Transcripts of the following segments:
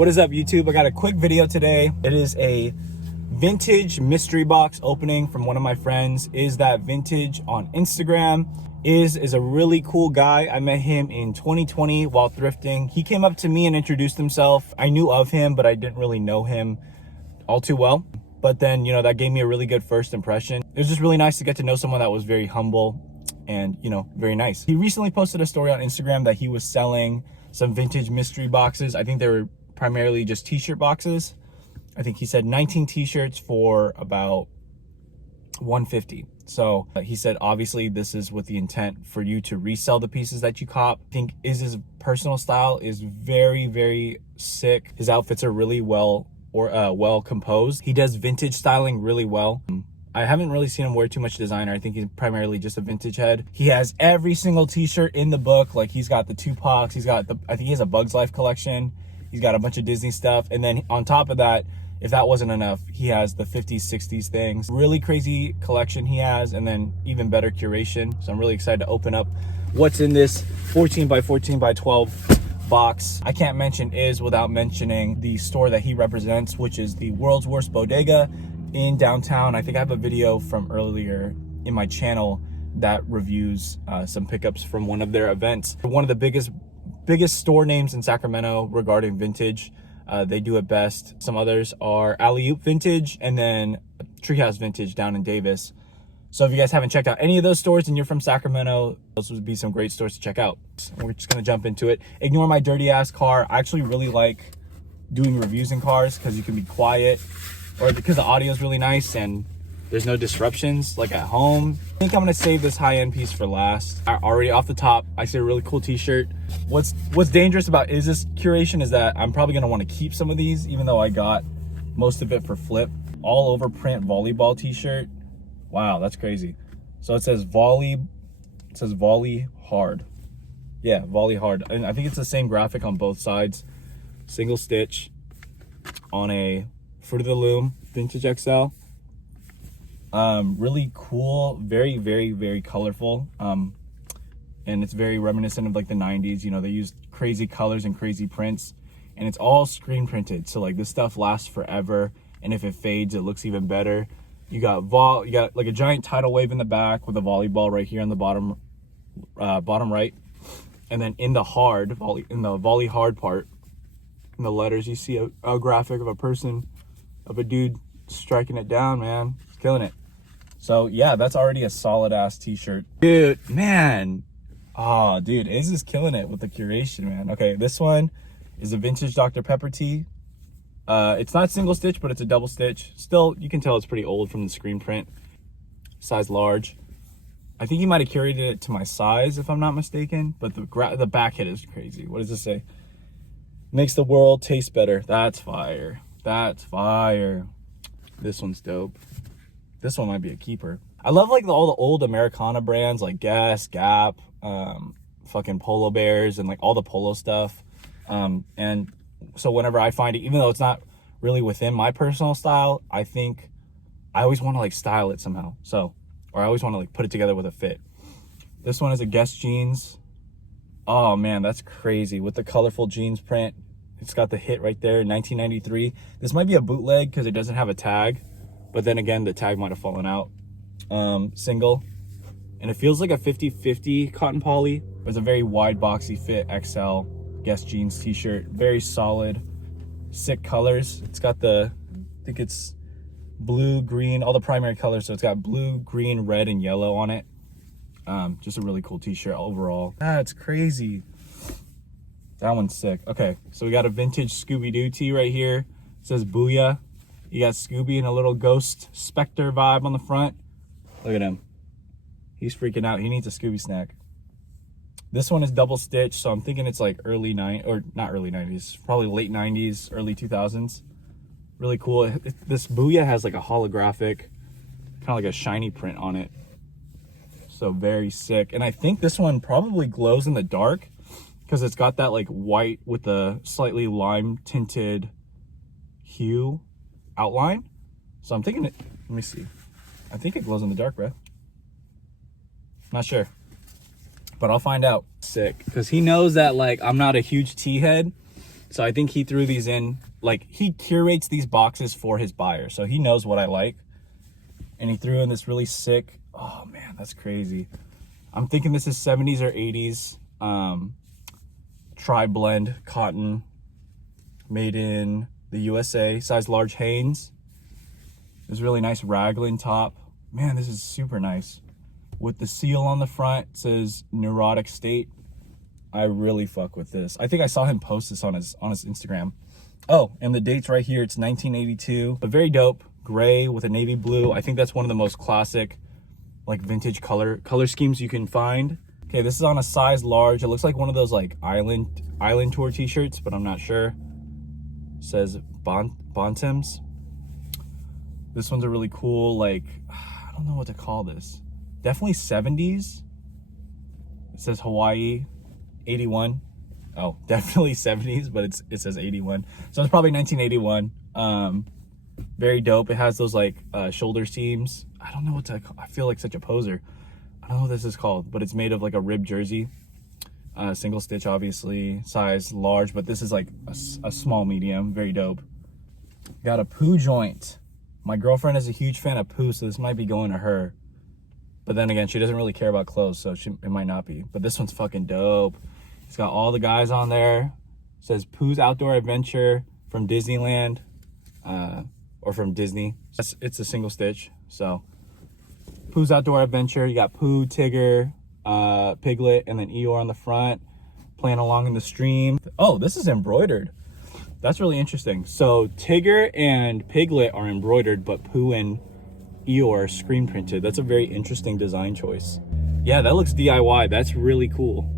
What is up, YouTube? I got a quick video today. It is a vintage mystery box opening from one of my friends. Is That Vintage on Instagram. Is a really cool guy. I met him in 2020 while thrifting. He came up to me and introduced himself. I knew of him, but I didn't really know him all too well. But then, you know, that gave me a really good first impression. It was just really nice to get to know someone that was very humble and, you know, very nice. He recently posted a story on Instagram that he was selling some vintage mystery boxes. I think they were primarily just t-shirt boxes. I think he said 19 t-shirts for about $150. So he said, obviously this is with the intent for you to resell the pieces that you cop. I think his personal style is very, very sick. His outfits are really well composed. He does vintage styling really well. I haven't really seen him wear too much designer. I think he's primarily just a vintage head. He has every single t-shirt in the book. Like, he's got the Tupacs, he's got I think he has a Bugs Life collection. He's got a bunch of Disney stuff. And then on top of that, if that wasn't enough, he has the 50s, 60s things. Really crazy collection he has, and then even better curation. So I'm really excited to open up what's in this 14 by 14 by 12 box. I can't mention Is without mentioning the store that he represents, which is the World's Worst Bodega in downtown. I think I have a video from earlier in my channel that reviews some pickups from one of their events. One of the biggest store names in Sacramento regarding vintage. They do it best. Some others are Alley-Oop Vintage and then Treehouse Vintage down in Davis. So if you guys haven't checked out any of those stores and you're from Sacramento, those would be some great stores to check out. We're just gonna jump into it. Ignore my dirty ass car. I actually really like doing reviews in cars because you can be quiet, or because the audio is really nice and there's no disruptions like at home. I think I'm gonna save this high-end piece for last. Already off the top, I see a really cool t-shirt. What's dangerous about this curation is that I'm probably gonna wanna keep some of these, even though I got most of it for flip. All over print volleyball t-shirt. Wow, that's crazy. So it says volley hard. Yeah, volley hard. And I think it's the same graphic on both sides. Single stitch on a Fruit of the Loom Vintage XL. Really cool, very, very, very colorful. And it's very reminiscent of like the 90s. You know, they use crazy colors and crazy prints, and it's all screen printed. So like this stuff lasts forever, and if it fades, it looks even better. You got like a giant tidal wave in the back with a volleyball right here on the bottom right, and then in the volley hard part, in the letters, you see a graphic of a person, of a dude striking it down. Man, he's killing it. So yeah, that's already a solid ass t-shirt, dude. Man, oh dude, Is is killing it with the curation, man. Okay, this one is a vintage Dr. Pepper tee. It's not single stitch, but it's a double stitch. Still, you can tell it's pretty old from the screen print. Size large. I think he might have curated it to my size, if I'm not mistaken. But the back hit is crazy. What does this say? Makes the world taste better. That's fire. That's fire. This one's dope. This one might be a keeper. I love like all the old Americana brands like Guess, Gap, fucking Polo Bears, and like all the polo stuff. And so whenever I find it, even though it's not really within my personal style, I think I always want to like style it somehow. So, or I always want to like put it together with a fit. This one is a Guess jeans. Oh man, that's crazy with the colorful jeans print. It's got the hit right there, 1993. This might be a bootleg because it doesn't have a tag, but then again, the tag might have fallen out. Single, and it feels like a 50-50 cotton poly. It's a very wide boxy fit XL Guess jeans t-shirt. Very solid, sick colors. It's got I think it's blue, green, all the primary colors. So it's got blue, green, red, and yellow on it. Just a really cool t-shirt overall. That's crazy. That one's sick. Okay, so we got a vintage Scooby-Doo tee right here. It says Booyah. You got Scooby and a little ghost specter vibe on the front. Look at him. He's freaking out. He needs a Scooby snack. This one is double stitch, so I'm thinking it's like not early 90s, probably late 90s, early 2000s. Really cool. This Booyah has like a holographic, kind of like a shiny print on it. So very sick. And I think this one probably glows in the dark because it's got that like white with the slightly lime tinted hue outline. So I'm thinking let me see. I think it glows in the dark, bro. Not sure, but I'll find out. Sick, because he knows that like I'm not a huge tea head, So I think he threw these in, like he curates these boxes for his buyers. So he knows what I like. And he threw in this really sick, oh man, that's crazy. I'm thinking this is 70s or 80s. Tri-blend cotton made in the USA, size large Hanes. This really nice raglan top. Man, this is super nice. With the seal on the front, it says neurotic state. I really fuck with this. I think I saw him post this on his Instagram. Oh, and the date's right here. It's 1982, but very dope. Gray with a navy blue. I think that's one of the most classic, like vintage color schemes you can find. Okay, this is on a size large. It looks like one of those like island tour t-shirts, but I'm not sure. It says Bontems. This one's a really cool, like, I don't know what to call this. Definitely 70s. It says Hawaii 81. Oh, definitely 70s, but it says 81. So it's probably 1981. Very dope. It has those like shoulder seams. I don't know what to, I feel like such a poser. I don't know what this is called, but it's made of like a ribbed jersey. Single stitch, obviously, size large, but this is like a small medium. Very dope. Got a Poo joint. My girlfriend is a huge fan of Poo, so this might be going to her. But then again, she doesn't really care about clothes, so it might not be. But this one's fucking dope. It's got all the guys on there. It says Pooh's Outdoor Adventure from Disneyland, or from Disney. It's a single stitch, so Pooh's Outdoor Adventure. You got Pooh, Tigger, Piglet, and then Eeyore on the front, playing along in the stream. Oh, this is embroidered. That's really interesting. So Tigger and Piglet are embroidered, but Pooh and Eeyore are screen printed. That's a very interesting design choice. Yeah, that looks DIY. That's really cool.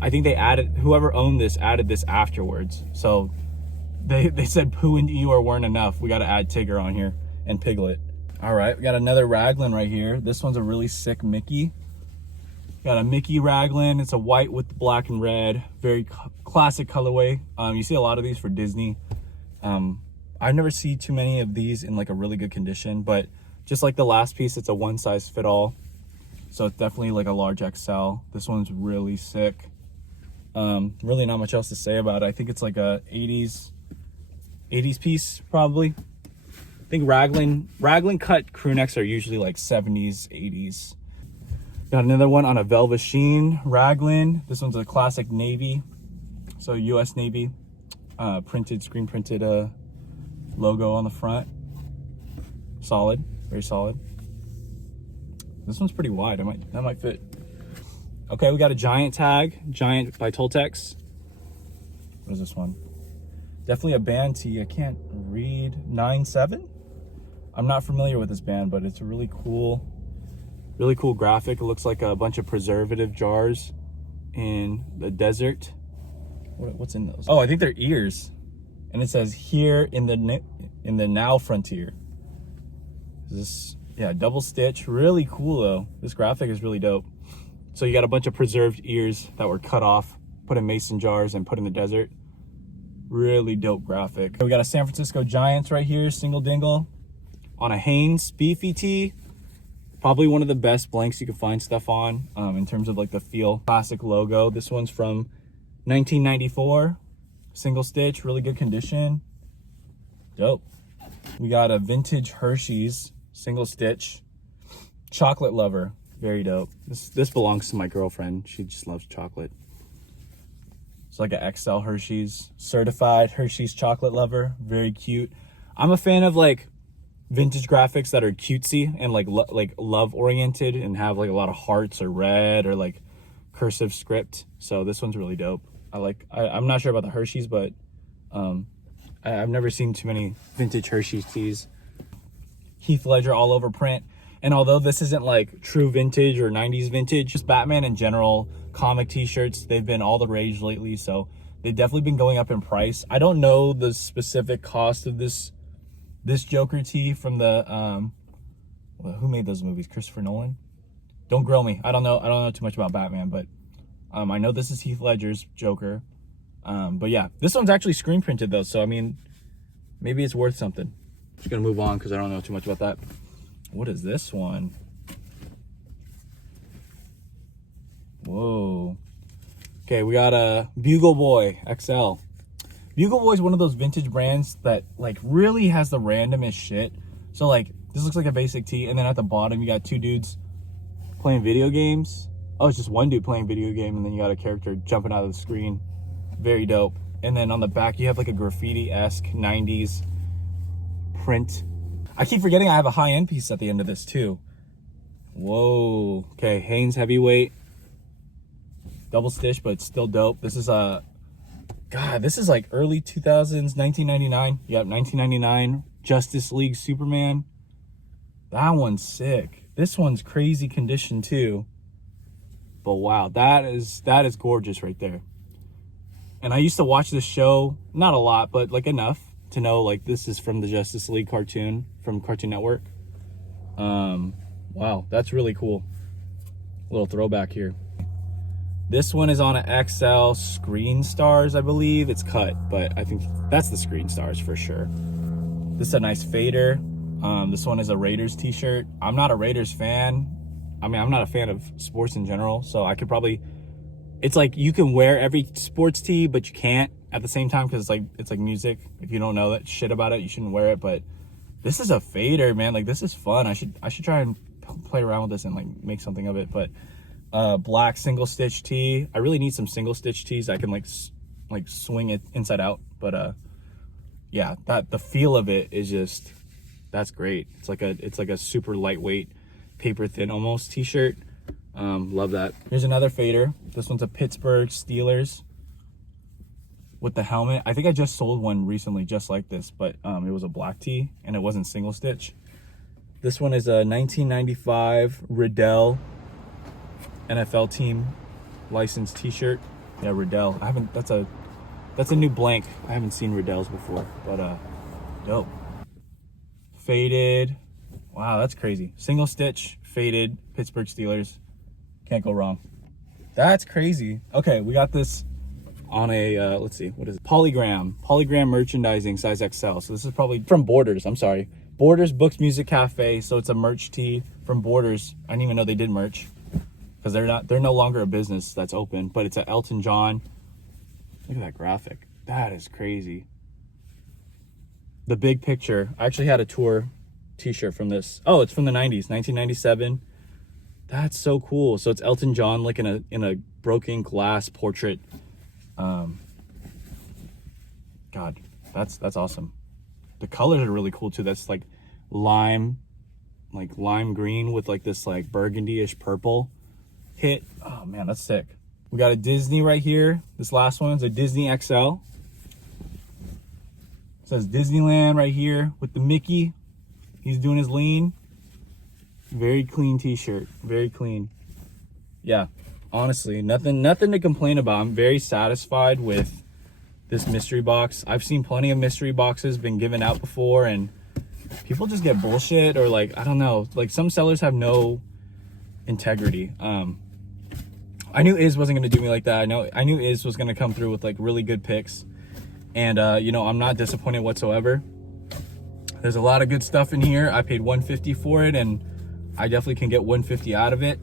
I think they added, whoever owned this added this afterwards. So they said Pooh and Eeyore weren't enough. We got to add Tigger on here and Piglet. All right, we got another raglan right here. This one's a really sick Mickey. Got a Mickey raglan. It's a white with black and red. Very classic colorway. You see a lot of these for Disney. I never see too many of these in like a really good condition, but just like the last piece, it's a one size fit all. So it's definitely like a large XL. This one's really sick. Really not much else to say about it. I think it's like a 80s piece probably. I think raglan cut crew necks are usually like 70s, 80s. Got another one on a velvet sheen raglan. This one's a classic navy, so US Navy, screen printed logo on the front. Solid, very solid. This one's pretty wide. That might fit. Okay, we got a Giant tag, Giant by Toltex. What is this one? Definitely a band tee. I can't read. 9-7. I'm not familiar with this band, but it's a really cool graphic. It looks like a bunch of preservative jars in the desert. What's in those? Oh, I think they're ears. And it says here in the now frontier. This, yeah, double stitch. Really cool though. This graphic is really dope. So you got a bunch of preserved ears that were cut off, put in mason jars and put in the desert. Really dope graphic. We got a San Francisco Giants right here, single dingle on a Hanes beefy tee. Probably one of the best blanks you can find stuff on in terms of like the feel. Classic logo. This one's from 1994. Single stitch, really good condition. Dope. We got a vintage Hershey's single stitch. Chocolate lover. Very dope. This belongs to my girlfriend. She just loves chocolate. It's like an XL Hershey's. Certified Hershey's chocolate lover. Very cute. I'm a fan of like vintage graphics that are cutesy and like love oriented and have like a lot of hearts or red or like cursive script. So this one's really dope. I'm not sure about the Hershey's, but I've never seen too many vintage Hershey's tees. Heath Ledger all over print. And although this isn't like true vintage or 90s vintage, just Batman in general, comic t-shirts, they've been all the rage lately. So they've definitely been going up in price. I don't know the specific cost of this Joker tee from the, who made those movies? Christopher Nolan? Don't grill me. I don't know too much about Batman, but I know this is Heath Ledger's Joker. But yeah, this one's actually screen printed though. So, I mean, maybe it's worth something. Just gonna move on because I don't know too much about that. What is this one? Whoa. Okay, we got a Bugle Boy XL. Bugle Boy is one of those vintage brands that like really has the randomest shit. So like this looks like a basic tee, and then at the bottom you got two dudes playing video games. Oh, it's just one dude playing video game, and then you got a character jumping out of the screen. Very dope. And then on the back you have like a graffiti-esque 90s print. I keep forgetting I have a high-end piece at the end of this too. Whoa. Okay, Hanes heavyweight. Double stitch, but it's still dope. This is a God, this is like early 2000s, 1999. Yep, 1999 Justice League Superman. That one's sick. This one's crazy condition too. But wow, that is gorgeous right there. And I used to watch this show, not a lot, but like enough to know like this is from the Justice League cartoon from Cartoon Network. Wow, that's really cool. Little throwback here. This one is on an XL Screen Stars, I believe. It's cut, but I think that's the Screen Stars for sure. This is a nice fader. This one is a Raiders t-shirt. I'm not a Raiders fan. I mean, I'm not a fan of sports in general, so I could probably, it's like you can wear every sports tee, but you can't at the same time because it's like music. If you don't know that shit about it, you shouldn't wear it. But this is a fader, man. Like this is fun. I should try and play around with this and like make something of it. But black single stitch tee. I really need some single stitch tees. I can like swing it inside out. But yeah, that the feel of it is just, that's great. It's like a super lightweight, paper thin almost t-shirt. Love that. Here's another fader. This one's a Pittsburgh Steelers with the helmet. I think I just sold one recently just like this, but it was a black tee and it wasn't single stitch. This one is a 1995 Riddell NFL team licensed t-shirt. Yeah, Riddell. That's a new blank. I haven't seen Riddell's before, but dope. Faded. Wow, that's crazy. Single stitch, faded, Pittsburgh Steelers. Can't go wrong. That's crazy. Okay, we got this on a, let's see, what is it? Polygram merchandising, size XL. So this is probably from Borders, I'm sorry. Borders Books Music Cafe. So it's a merch tee from Borders. I didn't even know they did merch because they're no longer a business that's open, but it's at Elton John. Look at that graphic. That is crazy. The big picture. I actually had a tour t-shirt from this. Oh, it's from the 90s, 1997. That's so cool. So it's Elton John like in a broken glass portrait. God, that's awesome. The colors are really cool too. That's like lime green with like this like burgundy-ish purple hit. Oh man, that's sick. We got a Disney right here. This last one's a Disney XL. It says Disneyland right here with the Mickey. He's doing his lean. Very clean t-shirt. Very clean. Yeah, honestly, nothing to complain about. I'm very satisfied with this mystery box. I've seen plenty of mystery boxes been given out before, and people just get bullshit, or like, I don't know, like some sellers have no integrity. I knew Iz wasn't going to do me like that. I knew Iz was going to come through with like really good picks, and you know, I'm not disappointed whatsoever. There's a lot of good stuff in here. I paid $150 for it, and I definitely can get $150 out of it.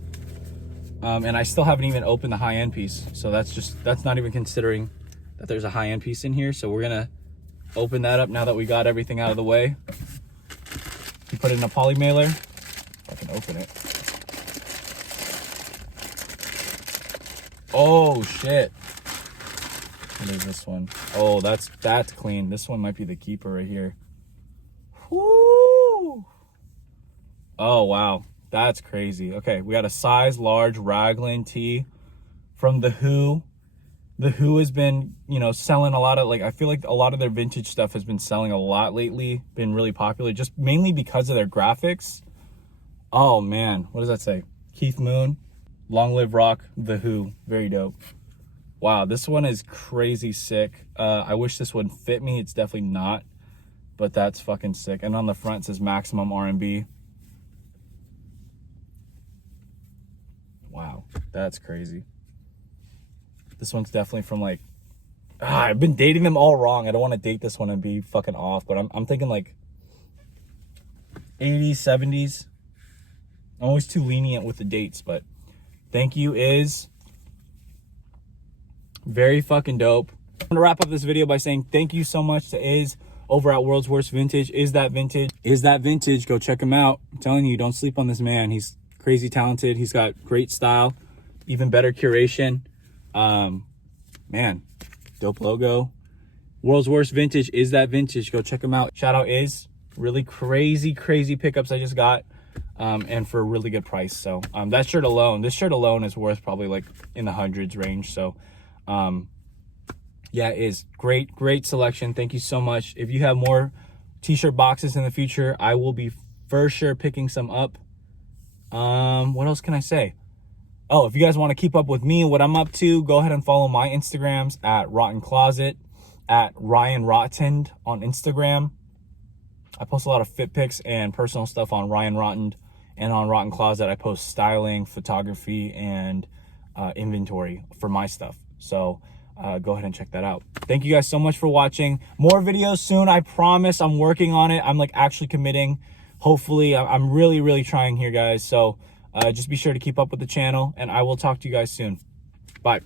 And I still haven't even opened the high-end piece, so that's not even considering that there's a high-end piece in here. So we're gonna open that up now that we got everything out of the way. You put it in a poly mailer. If I can open it. Oh shit! What is this one? Oh, that's clean. This one might be the keeper right here. Woo! Oh wow, that's crazy. Okay, we got a size large raglan tee from The Who. The Who has been, you know, selling a lot of, like, I feel like a lot of their vintage stuff has been selling a lot lately, been really popular, just mainly because of their graphics. Oh man, what does that say? Keith Moon, long live rock, The Who, very dope. Wow, this one is crazy sick. I wish this would fit me. It's definitely not, but that's fucking sick. And on the front it says Maximum R&B. Wow, that's crazy. This one's definitely from like, I've been dating them all wrong. I don't want to date this one and be fucking off, but I'm thinking like 80s, 70s. I'm always too lenient with the dates, but thank you, Iz. Very fucking dope. I'm gonna wrap up this video by saying thank you so much to Is over at World's Worst Vintage. Is that vintage? Go check him out. I'm telling you, don't sleep on this man. He's crazy talented. He's got great style, even better curation. Man, dope logo. World's Worst Vintage. Is that vintage? Go check him out. Shout out Is. Really crazy pickups I just got, and for a really good price. So this shirt alone is worth probably like in the hundreds range. So yeah, it is great selection. Thank you so much. If you have more t-shirt boxes in the future, I will be for sure picking some up. What else can I say? Oh, if you guys want to keep up with me and what I'm up to, go ahead and follow my Instagrams at Rotten Closet, at Ryan Rottend on Instagram. I post a lot of fit pics and personal stuff on Ryan Rottend, and on Rotten Closet I post styling, photography, and inventory for my stuff. So go ahead and check that out. Thank you guys so much for watching. More videos soon, I promise. I'm working on it. I'm like actually committing. Hopefully, I'm really trying here, guys. So just be sure to keep up with the channel, and I will talk to you guys soon. Bye.